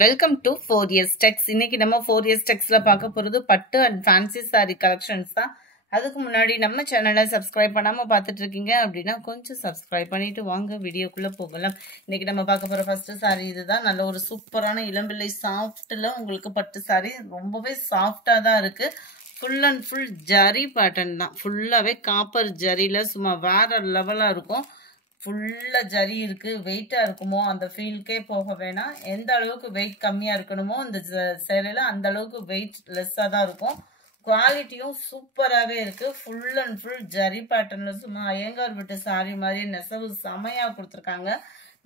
Welcome to 4S Tex. இன்னைக்கு நம்ம 4S Texல பார்க்க போறது பட்டு அண்ட் ஃபேன்சி சாரி கலெக்ஷன்ஸ் தான். அதுக்கு முன்னாடி நம்ம சேனலை சப்ஸ்கிரைப் பண்ணாம பார்த்துட்டு இருக்கீங்க அப்படின்னா கொஞ்சம் சப்ஸ்கிரைப் பண்ணிட்டு வாங்க வீடியோக்குள்ள போகலாம். இன்னைக்கு நம்ம பார்க்க போற ஃபர்ஸ்ட் சாரி இதுதான். நல்ல ஒரு சூப்பரான இளம்பிள்ளை சாஃப்ட்ல உங்களுக்கு பட்டு சாரி ரொம்பவே சாஃப்டா தான் இருக்கு. Full and full zari pattern தான். ஃபுல்லாவே காப்பர் ஜரியில சும்மா வேற லெவலா இருக்கும். ஃபுல்லா ஜரி இருக்கு. வெயிட்டா இருக்குமோ அந்த ஃபீல்கே போக வேணாம். எந்த அளவுக்கு வெயிட் கம்மியா இருக்கணுமோ இந்த சேலையில அந்த அளவுக்கு வெயிட் லெஸ்ஸா தான் இருக்கும். குவாலிட்டியும் சூப்பராகவே இருக்கு. ஃபுல் அண்ட் ஃபுல் ஜரி பேட்டர்ன்ல சும்மா ஐயங்கார் விட்டு சாரி மாதிரி நெசவு செமையா கொடுத்துருக்காங்க.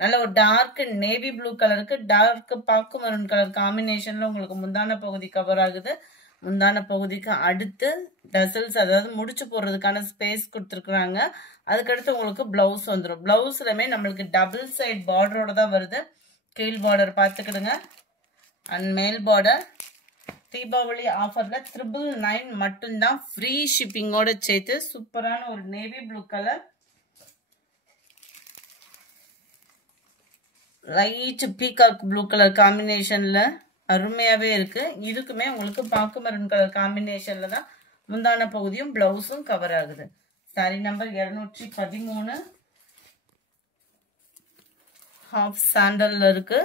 நல்ல ஒரு டார்க் நேவி ப்ளூ கலருக்கு டார்க் பாக்கு மரூன் கலர் காம்பினேஷன்ல உங்களுக்கு முந்தான பகுதி கவர் ஆகுது. முந்தான பகுதிக்கு அடுத்து டசல்ஸ், அதாவது முடிச்சு போடுறதுக்கான ஸ்பேஸ் கொடுத்துருக்குறாங்க. அதுக்கடுத்து உங்களுக்கு பிளவுஸ் வந்துடும். பிளவுஸ்லமே நம்மளுக்கு டபுள் சைட் பார்டரோட தான் வருது. கீழ் பார்டர் பார்த்துக்கிடுங்க அண்ட் மேல் பார்டர். தீபாவளி ஆஃபர்ல 999 மட்டும்தான், ஃப்ரீ ஷிப்பிங்கோட சேர்த்து. சூப்பரான ஒரு navy blue colour, light peacock blue colour காம்பினேஷன்ல அருமையாவே இருக்கு. இதுக்குமே உங்களுக்கு பாக்கு மரூன் கலர் காம்பினேஷன்ல தான் முந்தான பகுதியும் பிளவுஸும் கவர் ஆகுது. சாரி நம்பர் 213 ஹாஃப் சாண்டல்ல இருக்கு.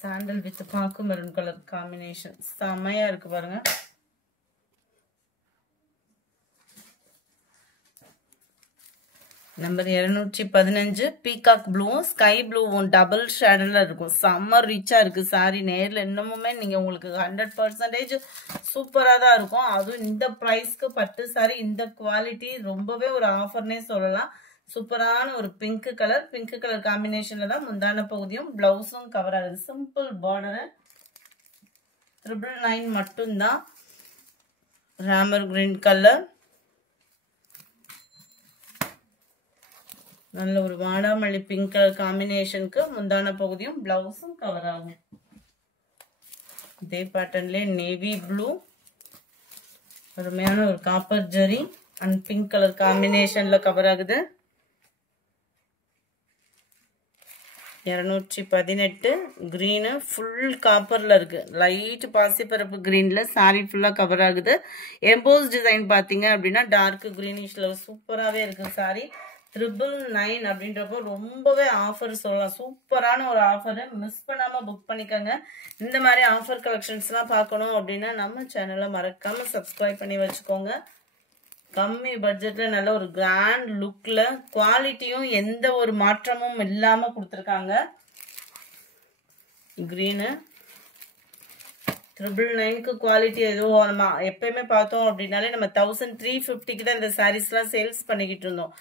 சாண்டல் வித் பாக்கு மரூன் கலர் காம்பினேஷன் செமையா இருக்கு பாருங்க. நம்பர் 215 பீகாக் ப்ளூவும் ஸ்கை ப்ளூவும் டபுள் ஷேடர்ல இருக்கும். செம்ம ரிச்சா இருக்கு சாரி. நேர்ல இன்னமுமே நீங்க உங்களுக்கு 100% சூப்பரா தான் இருக்கும். அதுவும் இந்த பிரைஸ்க்கு பட்டு சாரி இந்த குவாலிட்டி ரொம்பவே ஒரு ஆஃபர்னே சொல்லலாம். சூப்பரான ஒரு பிங்க் கலர் காம்பினேஷன்ல தான் முந்தான பகுதியும் பிளவுஸும் கவர் ஆகுது. சிம்பிள் பார்டர் 999 மட்டும்தான். ராமர் கிரீன் கலர், நல்ல ஒரு வாடாமல்லி பிங்க் கலர் காம்பினேஷனுக்கு முந்தான பகுதியும் பிளவுஸும் கவர் ஆகும். இதே பேட்டர்ன்ல நேவி ப்ளூ, அருமையான ஒரு copper zari and pink colour காம்பினேஷன்ல கவர் ஆகுது. 218 கிரீனு ஃபுல் காப்பர்ல இருக்கு. லைட் பாசிப்பரப்பு கிரீன்ல சாரி ஃபுல்லா கவர் ஆகுது. எம்போஸ் டிசைன் பாத்தீங்க அப்படின்னா டார்க் கிரீனிஷ்ல சூப்பராகவே இருக்கு சாரி. 999 அப்படின்றப்போ ரொம்பவே ஆஃபர் சொல்லலாம். சூப்பரான ஒரு ஆஃபர், மிஸ் பண்ணாம புக் பண்ணிக்கோங்க. இந்த மாதிரி ஆஃபர் கலெக்ஷன்ஸ் எல்லாம் பார்க்கணும் அப்படின்னா நம்ம சேனலை மறக்காம சப்ஸ்கிரைப் பண்ணி வச்சுக்கோங்க. கம்மி பட்ஜெட்ல நல்ல ஒரு கிராண்ட் லுக்ல குவாலிட்டியும் எந்த ஒரு மாற்றமும் இல்லாம கொடுத்துருக்காங்க. கிரீனு 999க்கு குவாலிட்டி எதுவும் நம்ம எப்பயுமே பார்த்தோம் அப்படின்னாலே நம்ம 1350 தான் இந்த சாரீஸ் எல்லாம் சேல்ஸ் பண்ணிக்கிட்டு இருந்தோம்.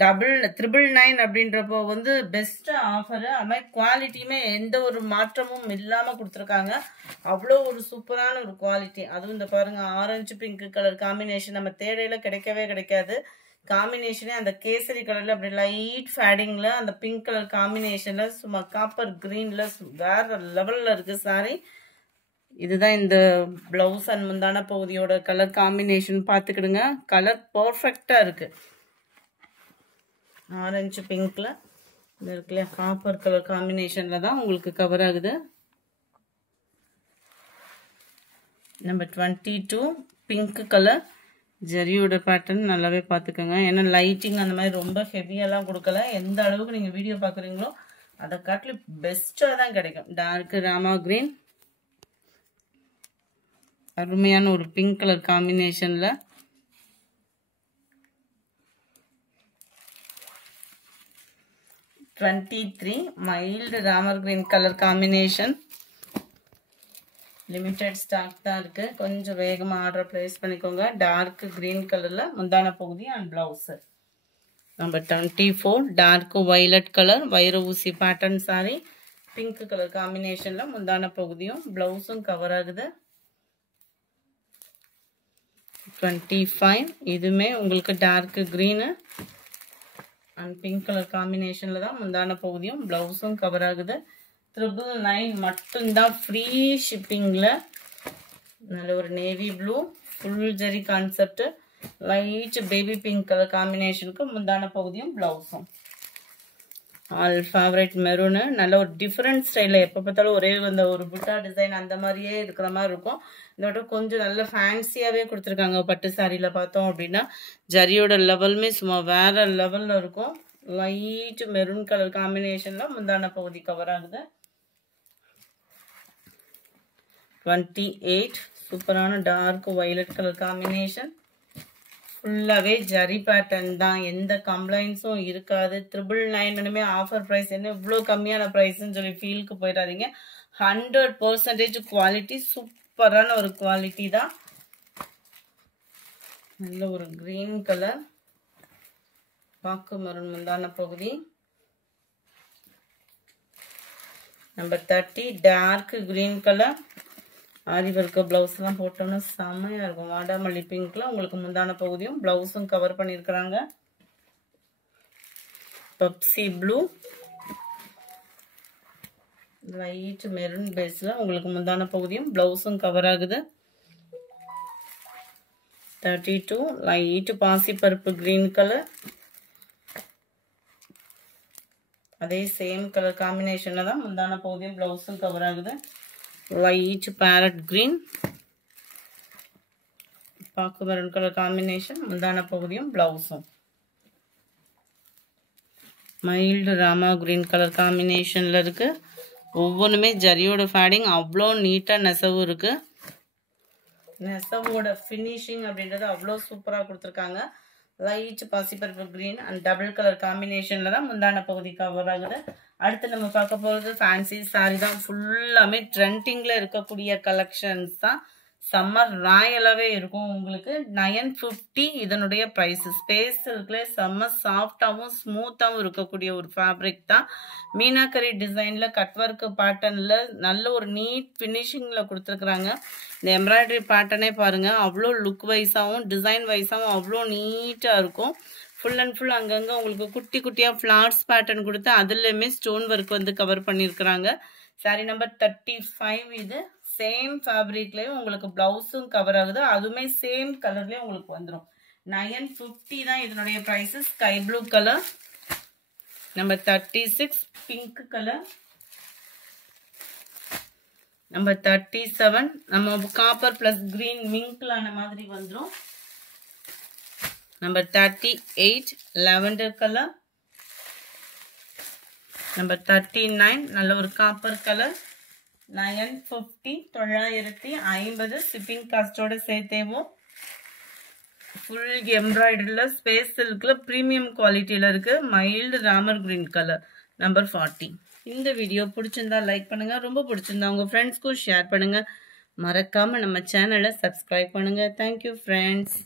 999 அப்படின்றப்போ வந்து பெஸ்ட் ஆஃபர். அது மாதிரி குவாலிட்டியுமே எந்த ஒரு மாற்றமும் இல்லாம கொடுத்துருக்காங்க. அவ்வளோ ஒரு சூப்பரான ஒரு குவாலிட்டி. அதுவும் இந்த பாருங்க ஆரஞ்சு பிங்க் கலர் காம்பினேஷன் நம்ம தேடையில கிடைக்கவே கிடைக்காது. காம்பினேஷனே அந்த கேசரி கலர்ல அப்படி லைட் ஃபேடிங்ல அந்த பிங்க் கலர் காம்பினேஷன்ல சும்மா காப்பர் கிரீன்ல வேற லெவல்ல இருக்கு சாரி. இதுதான் இந்த பிளவுஸ் அண்ட் முந்தான பகுதியோட கலர் காம்பினேஷன் பார்த்துக்கிடுங்க. கலர் பர்ஃபெக்டா இருக்கு. ஆரஞ்சு பிங்க்ல இருக்குல்ல காப்பர் கலர் காம்பினேஷன்ல தான் உங்களுக்கு கவர் ஆகுது. நம்பர் 22 பிங்க் கலர் ஜரியோட பேட்டர்ன் நல்லாவே பார்த்துக்கோங்க. ஏன்னா லைட்டிங் அந்த மாதிரி ரொம்ப ஹெவியெல்லாம் கொடுக்கல. எந்த அளவுக்கு நீங்க வீடியோ பாக்குறீங்களோ அதை காட்டிலும் பெஸ்டா தான் கிடைக்கும். டார்க் ராமா கிரீன், அருமையான ஒரு பிங்க் கலர் காம்பினேஷன்ல 23 mild Ramar green colour combination. Limited stock தான் இருக்கு. கொஞ்சம் வேகமா ஆர்டர் பிளேஸ் பண்ணிக்கோங்க. டார்க் கிரீன் கலர்ல முந்தான பகுதி அண்ட் blouse. Number 24 dark violet colour வைர ஊசி பேட்டர்ன் சாரி. பிங்க் கலர் காம்பினேஷன்ல முந்தான பகுதியும் பிளவுஸும் கவர் ஆகுது. 25 இதுமே உங்களுக்கு dark green and pink colour காம்பினேஷன்ல தான் முந்தான பகுதியும் பிளவுஸும் கவர் ஆகுது. 999 மட்டும்தான், ஃப்ரீ ஷிப்பிங்ல. நல்ல ஒரு navy blue full zari concept, light baby pink colour காம்பினேஷனுக்கு முந்தான பகுதியும் பிளவுஸும். ஆல் ஃபேவரட் மெரூனு நல்ல ஒரு டிஃப்ரெண்ட் ஸ்டைலில் எப்போ பார்த்தாலும் ஒரே அந்த ஒரு புட்டா டிசைன் அந்த மாதிரியே இருக்கிற மாதிரி இருக்கும். இதோட கொஞ்சம் நல்ல ஃபேன்சியாகவே கொடுத்துருக்காங்க. பட்டு சாரியில் பார்த்தோம் அப்படின்னா ஜரியோட லெவலுமே சும்மா வேற லெவலில் இருக்கும். லைட் மெரூன் கலர் காம்பினேஷனில் முந்தான பகுதி கவர் ஆகுது. 28 சூப்பரான டார்க் வயலட் கலர் காம்பினேஷன். ஃபுல்லாகவே ஜரி பேட்டர்ன் தான், எந்த கம்ப்ளைண்ட்ஸும் இருக்காது. 999 ஆஃபர் ப்ரைஸ். என்ன இவ்வளோ கம்மியான ப்ரைஸ்ன்னு சொல்லி ஃபீலுக்கு போயிடாதீங்க. 100% குவாலிட்டி, சூப்பரான ஒரு குவாலிட்டி தான். நல்ல ஒரு கிரீன் கலர் பாக்கு மரூன் முந்தான பகுதி. Number 30 dark green colour. Aari work ப்ளவுஸ்லாம் போட்டோம்னா செம்மையாக இருக்கும். வாடாமல்லி பிங்க்ல உங்களுக்கு முந்தான பகுதியும் ப்ளவுஸும் கவர் பண்ணியிருக்கிறாங்க. பப்சி ப்ளூ லைட் மெரூன் பேஸில் உங்களுக்கு முந்தான பகுதியும் ப்ளவுஸும் கவர் ஆகுது. 32 லைட் பாசிப்பருப்பு கிரீன் கலர். அதே சேம் கலர் காம்பினேஷனில் தான் முந்தான பகுதியும் ப்ளவுஸும் கவர் ஆகுது. லைட் பேரட் கிரீன் பாக்கு மெரூன் கலர் காம்பினேஷன், முந்தான பகுதியும் ப்ளவுஸும். மைல்டு ராமா கிரீன் கலர் காம்பினேஷனில் இருக்கு. ஒவ்வொன்றுமே ஜரியோட ஃபேடிங் அவ்வளோ நீட்டாக நெசவு இருக்கு. நெசவோட ஃபினிஷிங் அப்படின்றது அவ்வளோ சூப்பராக கொடுத்துருக்காங்க. லைட் பாசிப்பருப்பு கிரீன் அண்ட் டபுள் கலர் காம்பினேஷனில் தான் முந்தான பகுதி கவர் ஆகுது. அடுத்து நம்ம பார்க்க போகிறது ஃபேன்சி சாரி தான். ஃபுல்லாமே ட்ரெண்டிங்கில் இருக்கக்கூடிய கலெக்ஷன்ஸ் தான். சம்மர் ராயலாகவே இருக்கும் உங்களுக்கு. 950 இதனுடைய ப்ரைஸ். ஸ்பேஸ் இருக்குல்ல, செம்ம சாஃப்டாகவும் ஸ்மூத்தாகவும் இருக்கக்கூடிய ஒரு ஃபேப்ரிக் தான். மீனாக்கரி டிசைனில் கட் ஒர்க் பேட்டர்னில் நல்ல ஒரு நீட் ஃபினிஷிங்கில் கொடுத்துருக்குறாங்க. இந்த எம்ப்ராய்டரி பேட்டர்னே பாருங்கள், அவ்வளோ லுக் வைஸாகவும் டிசைன் வைஸாகவும் அவ்வளோ நீட்டாக இருக்கும். ஃபுல் அண்ட் ஃபுல் அங்கங்கே உங்களுக்கு குட்டி குட்டியாக ஃப்ளார்ஸ் பேட்டர்ன் கொடுத்து அதுலேயுமே ஸ்டோன் ஒர்க் வந்து கவர் பண்ணியிருக்கிறாங்க. Sorry number 35. இது சேம் ஃபேப்ரிக்லேயே உங்களுக்கு ப்ளவுஸும் கவர் ஆகுது. அதுவுமே சேம் கலர்லேயே உங்களுக்கு வந்துடும். 950 தான் இதனுடைய price. Sky blue colour. Number 36 pink colour. Number 37 நம்ம காப்பர் ப்ளஸ் க்ரீன் மிங்க்லான மாதிரி வந்துடும். Number 38 lavender colour. நம்பர் 39 நல்ல ஒரு காப்பர் கலர். 950 950 ஷிப்பிங் காஸ்டோட சேர்த்தேவும். ஃபுல் எம்ப்ராய்டரியில் ஸ்பேஸ் சில்கில் ப்ரீமியம் குவாலிட்டியில் இருக்குது. Mild Ramar green colour. Number 40. இந்த வீடியோ பிடிச்சிருந்தா லைக் பண்ணுங்கள். ரொம்ப பிடிச்சிருந்தா உங்கள் ஃப்ரெண்ட்ஸ்க்கும் ஷேர் பண்ணுங்கள். மறக்காமல் நம்ம சேனலை சப்ஸ்கிரைப் பண்ணுங்கள். Thank you friends.